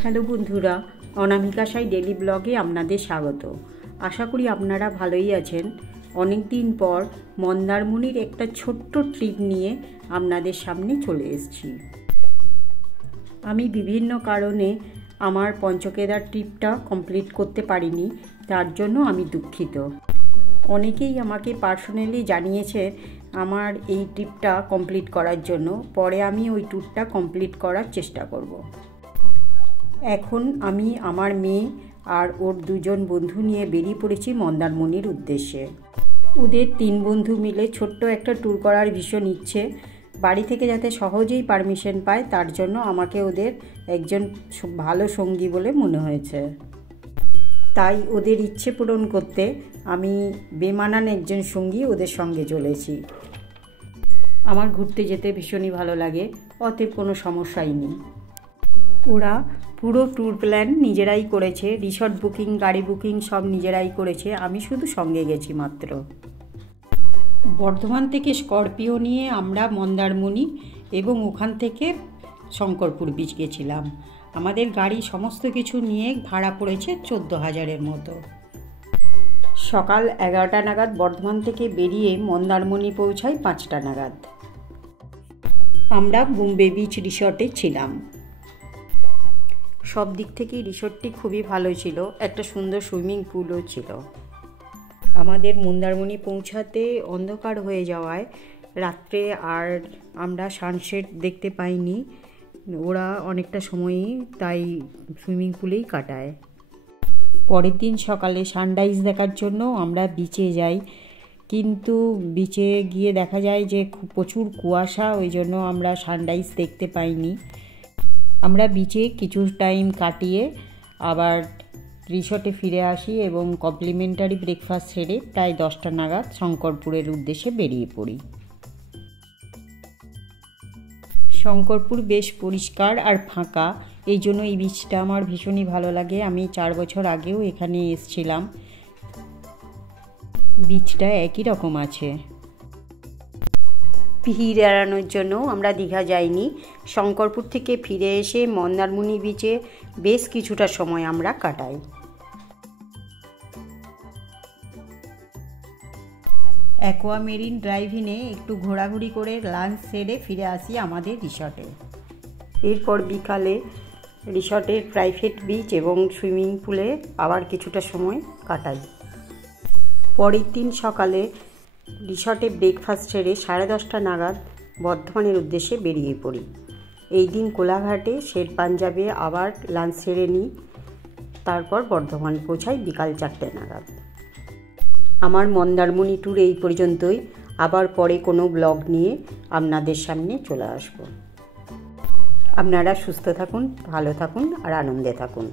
Hello বন্ধুরা, অনামিকা সাই daily ব্লগে আপনাদের স্বাগত। আশা করি আপনারা ভালোই আছেন। অনেক দিন পর মন্দারমণির একটা ছোট্ট ট্রিপ নিয়ে আপনাদের সামনে চলে এসেছি। আমি বিভিন্ন কারণে আমার পঞ্চকেদার ট্রিপটা কমপ্লিট করতে পারিনি, তার জন্য আমি দুঃখিত। অনেকেই আমাকে পার্সোনালি জানিয়েছে আমার এই ট্রিপটা কমপ্লিট করার জন্য। পরে আমি ওই ট্যুরটা কমপ্লিট করার চেষ্টা করব। এখন আমি আমার মেয়ে আর ওর দুজন বন্ধু নিয়ে বেরিয়ে পড়েছি মন্দারমণির উদ্দেশ্যে। ওদের 3 বন্ধু মিলে ছোট্ট একটা ট্যুর করার ভীষণ ইচ্ছে। বাড়ি থেকে যাতে সহজেই পারমিশন পায়, তার জন্য আমাকে ওদের একজন ভালো সঙ্গী বলে মনে হয়েছে। তাই ওদের ইচ্ছে পূরণ করতে আমি বেমানান একজন সঙ্গী ওদের সঙ্গে চলেছি। আমার ঘুরতে যেতে ভীষণই ভালো লাগে, অতএব কোনো সমস্যাই নেই। ওরা পুরো ট্যুর প্ল্যান নিজেরাই করেছে, রিসর্ট বুকিং, গাড়ি বুকিং সব নিজেরাই করেছে। আমি শুধু সঙ্গে গেছি মাত্র। বর্ধমান থেকে স্করপিও নিয়ে আমরা মন্দারমণি এবং ওখান থেকে শঙ্করপুর বিচ গেছিলাম। আমাদের গাড়ি সমস্ত কিছু নিয়ে ভাড়া পড়েছে 14,000-এর মতো। সকাল 11টা নাগাদ বর্ধমান থেকে বেরিয়ে মন্দারমণি পৌঁছাই 5টা নাগাদ। আমরা বোম্বে বিচ রিসর্টে ছিলাম। সব দিক থেকেই রিসর্টটি খুবই ভালো ছিল, একটা সুন্দর সুইমিং পুলও ছিল। আমাদের মন্দারমণি পৌঁছাতে অন্ধকার হয়ে যাওয়ায় রাত্রে আর আমরা সানসেট দেখতে পাইনি। ওরা অনেকটা সময়ই তাই সুইমিং পুলেই কাটায়। পরের দিন সকালে সানরাইজ দেখার জন্য আমরা বিচে যাই, কিন্তু বিচে গিয়ে দেখা যায় যে প্রচুর কুয়াশা, ওই জন্য আমরা সানরাইজ দেখতে পাইনি। আমরা বিচে কিছু টাইম কাটিয়ে আবার রিসর্টে ফিরে আসি এবং কমপ্লিমেন্টারি ব্রেকফাস্ট সেরে প্রায় 10টা নাগাদ শঙ্করপুরের উদ্দেশ্যে বেরিয়ে পড়ি। শঙ্করপুর বেশ পরিষ্কার আর ফাঁকা, এই জন্য এই বিচটা আমার ভীষণই ভালো লাগে। আমি 4 বছর আগেও এখানে এসেছিলাম। বিচটা একই রকম আছে। ভিড় এড়ানোর জন্য আমরা দীঘা যাইনি। শঙ্করপুর থেকে ফিরে এসে মন্দারমণি বিচে বেশ কিছুটা সময় আমরা কাটাই। অ্যাকোয়া মেরিন ড্রাইভ-ইনে একটু ঘোরাঘুরি করে লাঞ্চ সেরে ফিরে আসি আমাদের রিসর্টে। এরপর বিকালে রিসর্টের প্রাইভেট বিচ এবং সুইমিং পুলে আবার কিছুটা সময় কাটাই। পরের দিন সকালে রিসর্টে ব্রেকফাস্ট সেরে 10:30 নাগাদ বর্ধমানের উদ্দেশ্যে বেরিয়ে পড়ি। এই দিন কোলাঘাটে শের পাঞ্জাবে আবার লাঞ্চ সেরে নিই। তারপর বর্ধমান পৌঁছাই বিকাল 4টে নাগাদ। আমার মন্দারমণি ট্যুর এই পর্যন্তই। আবার পরে কোনো ব্লগ নিয়ে আপনাদের সামনে চলে আসব। আপনারা সুস্থ থাকুন, ভালো থাকুন আর আনন্দে থাকুন।